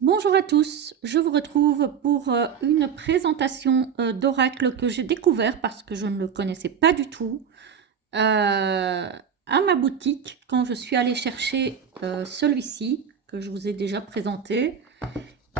Bonjour à tous, je vous retrouve pour une présentation d'oracle que j'ai découvert parce que je ne le connaissais pas du tout à ma boutique quand je suis allée chercher celui-ci que je vous ai déjà présenté.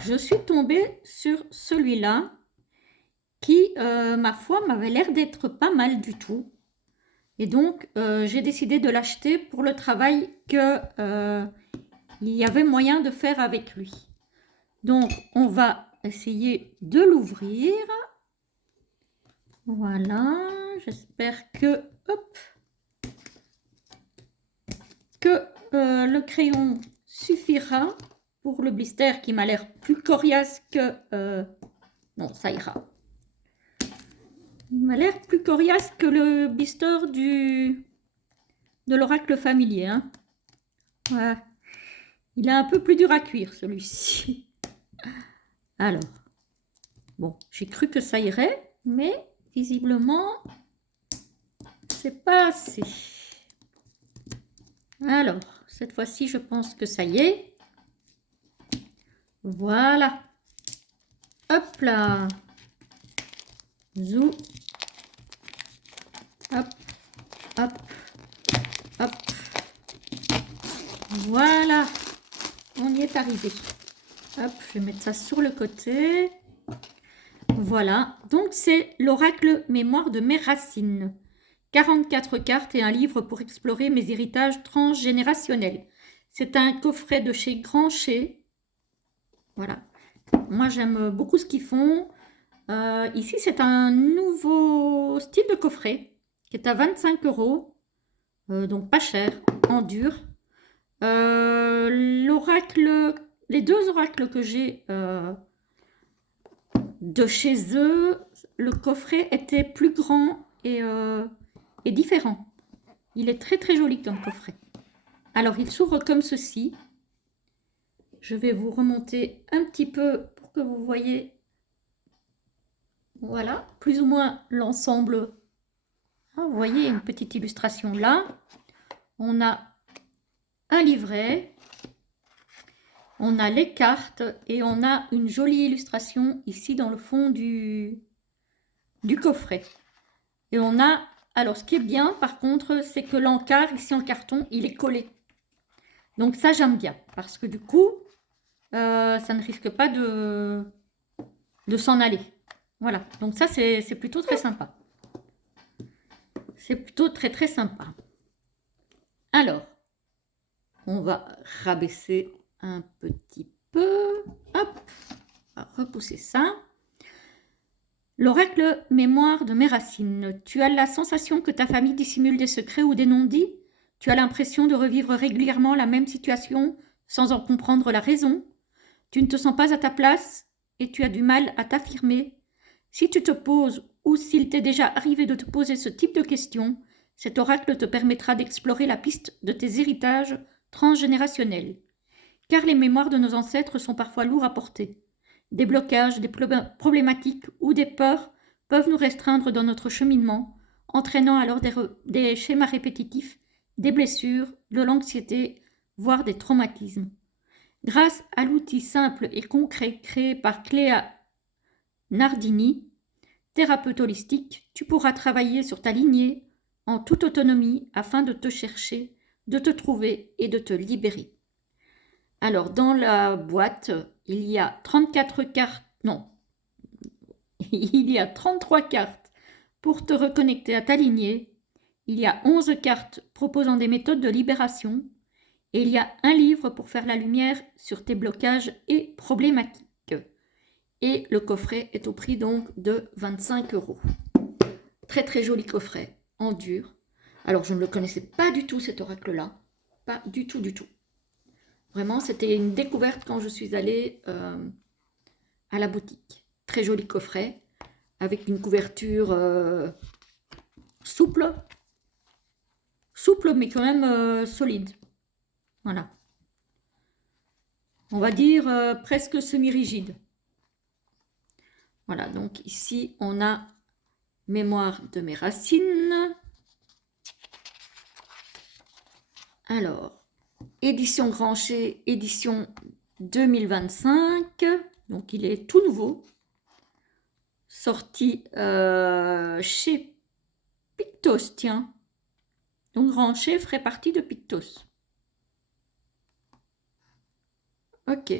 Je suis tombée sur celui-là qui, ma foi, m'avait l'air d'être pas mal du tout. Et donc, j'ai décidé de l'acheter pour le travail qu'il y avait moyen de faire avec lui. Donc, on va essayer de l'ouvrir. Voilà, j'espère hop, que le crayon suffira pour le blister qui m'a l'air plus coriace que... non, ça ira. Il m'a l'air plus coriace que le blister de l'oracle familier. Hein. Ouais. Il est un peu plus dur à cuire, celui-ci. Alors, bon, j'ai cru que ça irait, mais visiblement, c'est pas assez. Alors, cette fois-ci, je pense que ça y est. Voilà. Hop là. Zou. Hop, hop, hop. Voilà. On y est arrivé. Hop, je vais mettre ça sur le côté. Voilà. Donc, c'est l'oracle mémoire de mes racines. 44 cartes et un livre pour explorer mes héritages transgénérationnels. C'est un coffret de chez Grancher. Voilà. Moi, j'aime beaucoup ce qu'ils font. Ici, c'est un nouveau style de coffret qui est à 25 €, donc pas cher, en dur. L'oracle, les deux oracles que j'ai de chez eux, le coffret était plus grand et différent. Il est très très joli comme coffret. Alors, il s'ouvre comme ceci. Je vais vous remonter un petit peu pour que vous voyez, voilà, plus ou moins l'ensemble. Vous voyez une petite illustration là. On a un livret, on a les cartes et on a une jolie illustration ici dans le fond du coffret. Et on a, alors ce qui est bien par contre, c'est que l'encart ici en carton, il est collé. Donc ça j'aime bien parce que du coup, ça ne risque pas de s'en aller. Voilà, donc ça c'est plutôt très sympa. C'est plutôt très très sympa. Alors, on va rabaisser un petit peu. Hop, on va repousser ça. L'oracle mémoire de mes racines. Tu as la sensation que ta famille dissimule des secrets ou des non-dits? Tu as l'impression de revivre régulièrement la même situation sans en comprendre la raison? Tu ne te sens pas à ta place et tu as du mal à t'affirmer? Si tu te poses ou s'il t'est déjà arrivé de te poser ce type de questions, cet oracle te permettra d'explorer la piste de tes héritages transgénérationnels. Car les mémoires de nos ancêtres sont parfois lourds à porter. Des blocages, des problématiques ou des peurs peuvent nous restreindre dans notre cheminement, entraînant alors des schémas répétitifs, des blessures, de l'anxiété, voire des traumatismes. Grâce à l'outil simple et concret créé par Cléa Nardini, thérapeute holistique, tu pourras travailler sur ta lignée en toute autonomie afin de te chercher, de te trouver et de te libérer. Alors, dans la boîte, il y a 34 cartes, non, il y a 33 cartes pour te reconnecter à ta lignée, il y a 11 cartes proposant des méthodes de libération, et il y a un livre pour faire la lumière sur tes blocages et problématiques. Et le coffret est au prix donc de 25 €. Très très joli coffret, en dur. Alors, je ne le connaissais pas du tout cet oracle-là, pas du tout du tout. Vraiment, c'était une découverte quand je suis allée à la boutique. Très joli coffret, avec une couverture souple, mais quand même solide. Voilà. On va dire presque semi-rigide. Voilà, donc ici, on a mémoire de mes racines. Alors, édition Grancher, édition 2025, donc il est tout nouveau, sorti chez Pictos, tiens. Donc Grand Chef ferait partie de Pictos. Ok.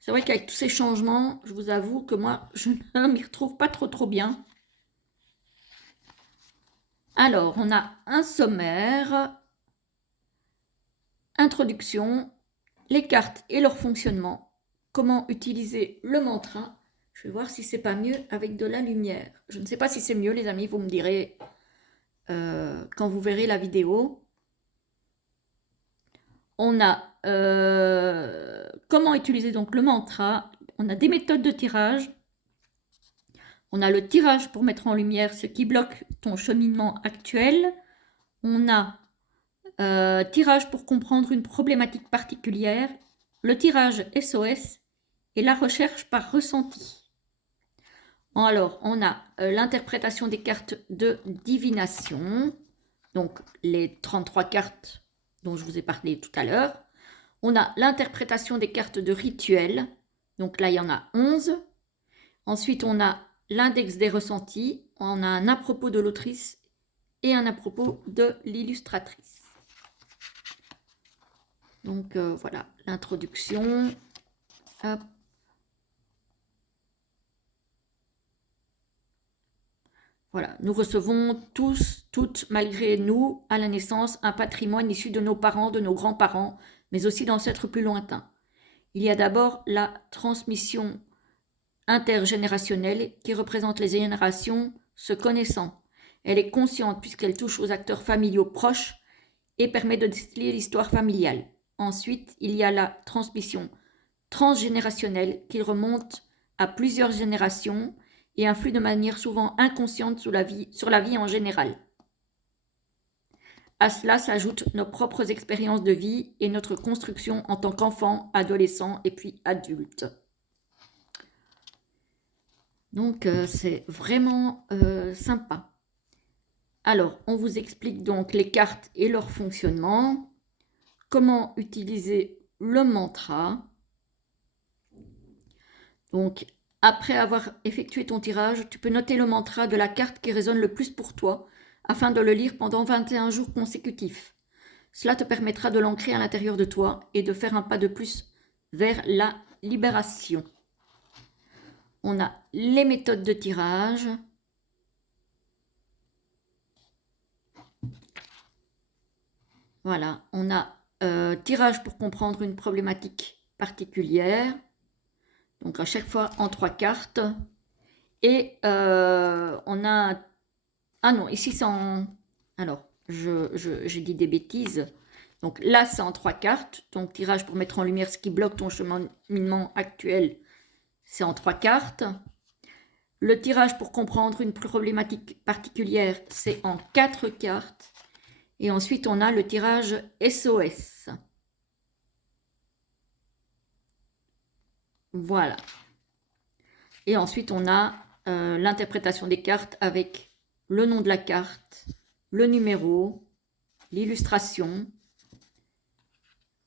C'est vrai qu'avec tous ces changements, je vous avoue que moi, je ne m'y retrouve pas trop bien. Alors, on a un sommaire, introduction, les cartes et leur fonctionnement, comment utiliser le mantra. Je vais voir si c'est pas mieux avec de la lumière. Je ne sais pas si c'est mieux, les amis, vous me direz quand vous verrez la vidéo. On a comment utiliser donc le mantra. On a des méthodes de tirage. On a le tirage pour mettre en lumière ce qui bloque ton cheminement actuel. On a tirage pour comprendre une problématique particulière. Le tirage SOS et la recherche par ressenti. Alors, on a l'interprétation des cartes de divination. Donc, les 33 cartes dont je vous ai parlé tout à l'heure. On a l'interprétation des cartes de rituel. Donc là, il y en a 11. Ensuite, on a l'index des ressentis. On a un à propos de l'autrice et un à propos de l'illustratrice. Donc voilà, l'introduction. Hop. Voilà, nous recevons tous, toutes, malgré nous, à la naissance, un patrimoine issu de nos parents, de nos grands-parents, mais aussi d'ancêtres plus lointains. Il y a d'abord la transmission intergénérationnelle qui représente les générations se connaissant. Elle est consciente puisqu'elle touche aux acteurs familiaux proches et permet de déceler l'histoire familiale. Ensuite, il y a la transmission transgénérationnelle qui remonte à plusieurs générations et influe de manière souvent inconsciente sur la vie en général. À cela s'ajoutent nos propres expériences de vie et notre construction en tant qu'enfant, adolescent et puis adulte. Donc c'est vraiment sympa. Alors, on vous explique donc les cartes et leur fonctionnement, comment utiliser le mantra. Donc, après avoir effectué ton tirage, tu peux noter le mantra de la carte qui résonne le plus pour toi, afin de le lire pendant 21 jours consécutifs. Cela te permettra de l'ancrer à l'intérieur de toi et de faire un pas de plus vers la libération. On a les méthodes de tirage. Voilà, on a tirage pour comprendre une problématique particulière. Donc à chaque fois en 3 cartes. Et on a... Ah non, ici c'est en... Alors, j'ai dit des bêtises. Donc là, c'est en 3 cartes. Donc tirage pour mettre en lumière ce qui bloque ton cheminement actuel, c'est en 3 cartes. Le tirage pour comprendre une problématique particulière, c'est en 4 cartes. Et ensuite, on a le tirage SOS. Voilà. Et ensuite, on a l'interprétation des cartes avec le nom de la carte, le numéro, l'illustration.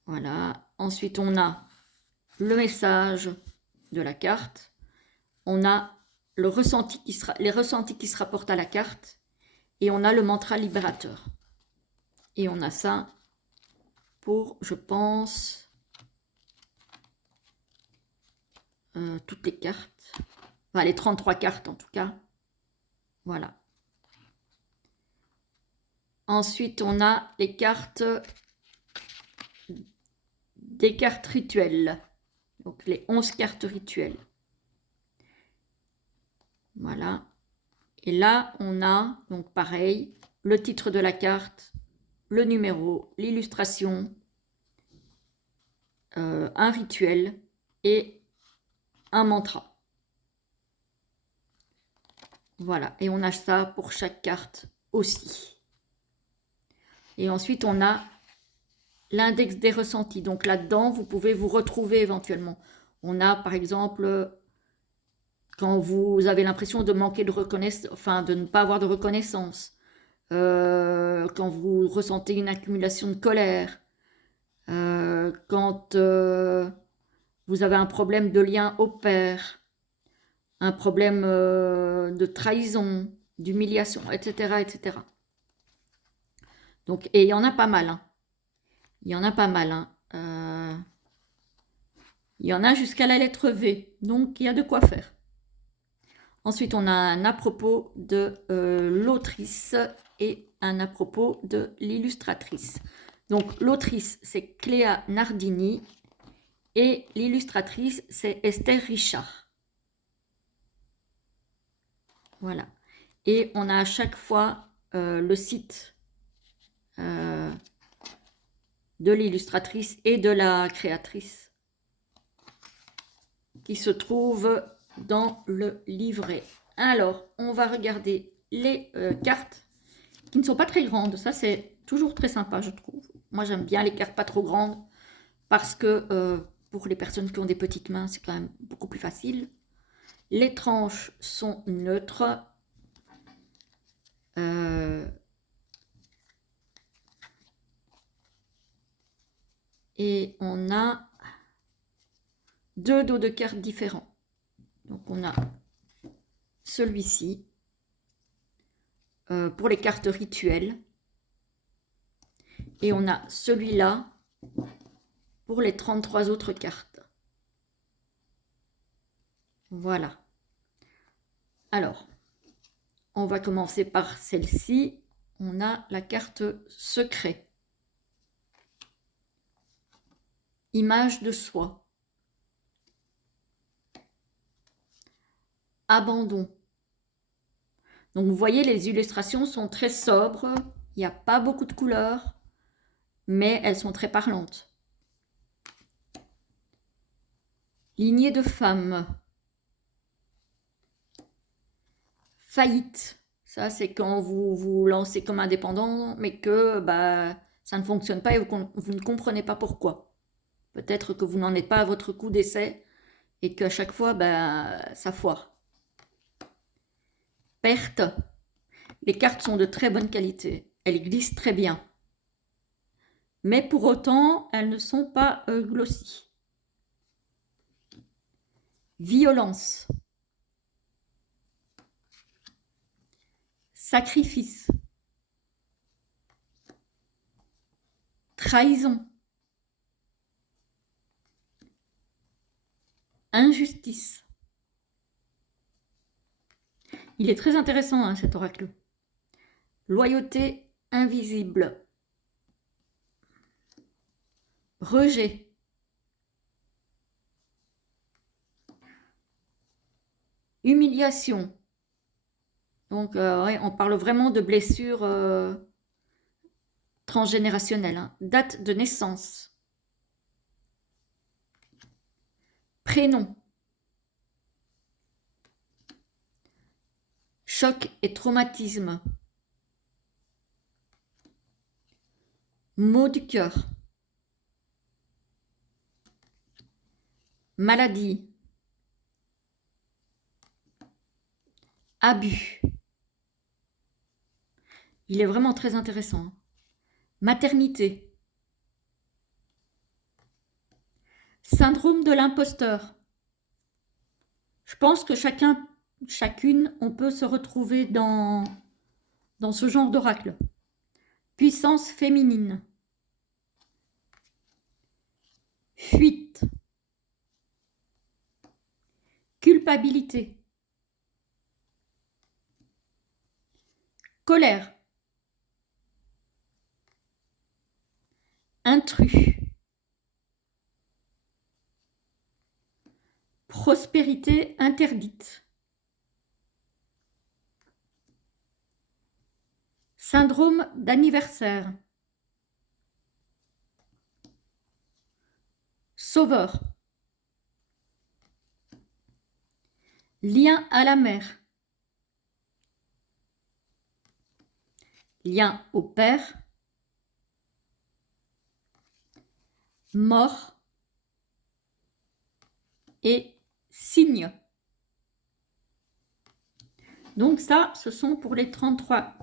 Voilà. Ensuite, on a le message de la carte. On a les ressentis qui se rapportent à la carte. Et on a le mantra libérateur. Et on a ça pour, je pense, toutes les cartes. Enfin, les 33 cartes en tout cas. Voilà. Ensuite, on a les cartes des cartes rituelles. Donc, les 11 cartes rituelles. Voilà. Et là, on a, donc pareil, le titre de la carte, le numéro, l'illustration, un rituel et un mantra. Voilà, et on a ça pour chaque carte aussi. Et ensuite, on a l'index des ressentis. Donc là-dedans, vous pouvez vous retrouver éventuellement. On a, par exemple, quand vous avez l'impression de manquer de reconnaissance, enfin, de ne pas avoir de reconnaissance, quand vous ressentez une accumulation de colère, quand vous avez un problème de lien au père, un problème de trahison, d'humiliation, etc., etc. Donc, et il y en a pas mal. Hein. Il y en a pas mal. Hein. Il y en a jusqu'à la lettre V. Donc, il y a de quoi faire. Ensuite, on a un à propos de l'autrice et un à propos de l'illustratrice. Donc, l'autrice, c'est Cléa Nardini et l'illustratrice, c'est Esther Richard. Voilà. Et on a à chaque fois le site de l'illustratrice et de la créatrice qui se trouve dans le livret. Alors, on va regarder les cartes qui ne sont pas très grandes. Ça, c'est toujours très sympa, je trouve. Moi, j'aime bien les cartes pas trop grandes parce que pour les personnes qui ont des petites mains, c'est quand même beaucoup plus facile. Les tranches sont neutres. Et on a deux dos de cartes différents. Donc, on a celui-ci pour les cartes rituelles. Et on a celui-là pour les 33 autres cartes. Voilà. Alors, on va commencer par celle-ci. On a la carte secret. Image de soi. Abandon. Donc, vous voyez, les illustrations sont très sobres. Il n'y a pas beaucoup de couleurs, mais elles sont très parlantes. Lignée de femmes. Faillite. Ça, c'est quand vous vous lancez comme indépendant, mais que ça ne fonctionne pas et vous ne comprenez pas pourquoi. Peut-être que vous n'en êtes pas à votre coup d'essai et qu'à chaque fois, ça foire. Perte. Les cartes sont de très bonne qualité. Elles glissent très bien. Mais pour autant, elles ne sont pas glossy. Violence. Sacrifice. Trahison. Injustice. Il est très intéressant, hein, cet oracle. Loyauté invisible. Rejet. Humiliation. Donc, ouais, on parle vraiment de blessures transgénérationnelles. Hein. Date de naissance. Prénom. Choc et traumatisme. Maux du cœur. Maladie. Abus. Il est vraiment très intéressant. Hein. Maternité. Syndrome de l'imposteur. Je pense que chacune, on peut se retrouver dans ce genre d'oracle. Puissance féminine. Fuite. Culpabilité. Colère. Intrus. Prospérité interdite. Syndrome d'anniversaire. Sauveur. Lien à la mer. Lien au père. Mort. Et signe. Donc ça, ce sont pour les 33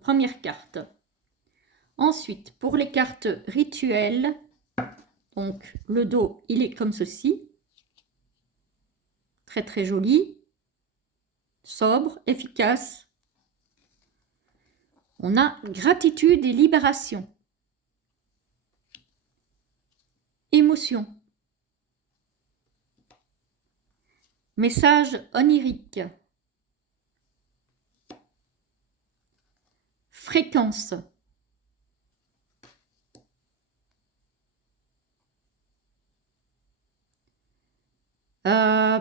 premières cartes. Ensuite, pour les cartes rituelles, Donc, le dos, il est comme ceci. Très, très joli. Sobre, efficace. On a gratitude et libération. Émotion. Message onirique. Fréquence.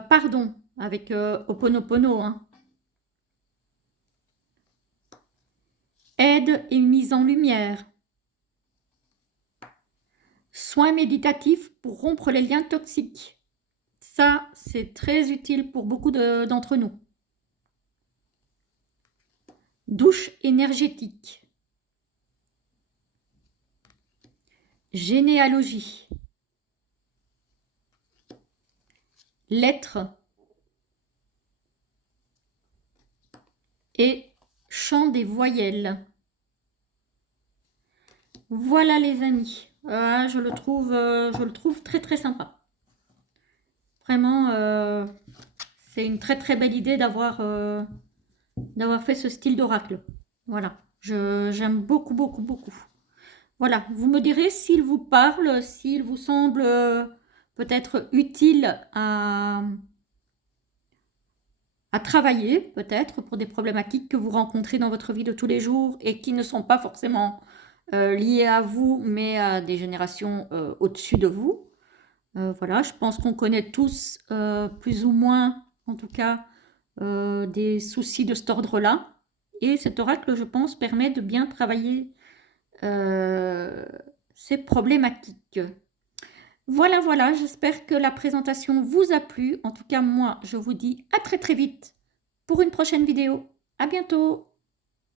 Pardon, avec Ho'oponopono. Hein. Aide et mise en lumière. Soins méditatifs pour rompre les liens toxiques. Ça, c'est très utile pour beaucoup d'entre nous. Douche énergétique. Généalogie. Lettres. Et chant des voyelles. Voilà les amis. Je le trouve très très sympa. Vraiment, c'est une très très belle idée d'avoir fait ce style d'oracle. Voilà, j'aime beaucoup, beaucoup, beaucoup. Voilà, vous me direz s'il vous parle, s'il vous semble peut-être utile à travailler, peut-être pour des problématiques que vous rencontrez dans votre vie de tous les jours et qui ne sont pas forcément liées à vous, mais à des générations au-dessus de vous. Voilà, je pense qu'on connaît tous, plus ou moins, en tout cas, des soucis de cet ordre-là. Et cet oracle, je pense, permet de bien travailler ces problématiques. Voilà, voilà, j'espère que la présentation vous a plu. En tout cas, moi, je vous dis à très très vite pour une prochaine vidéo. À bientôt!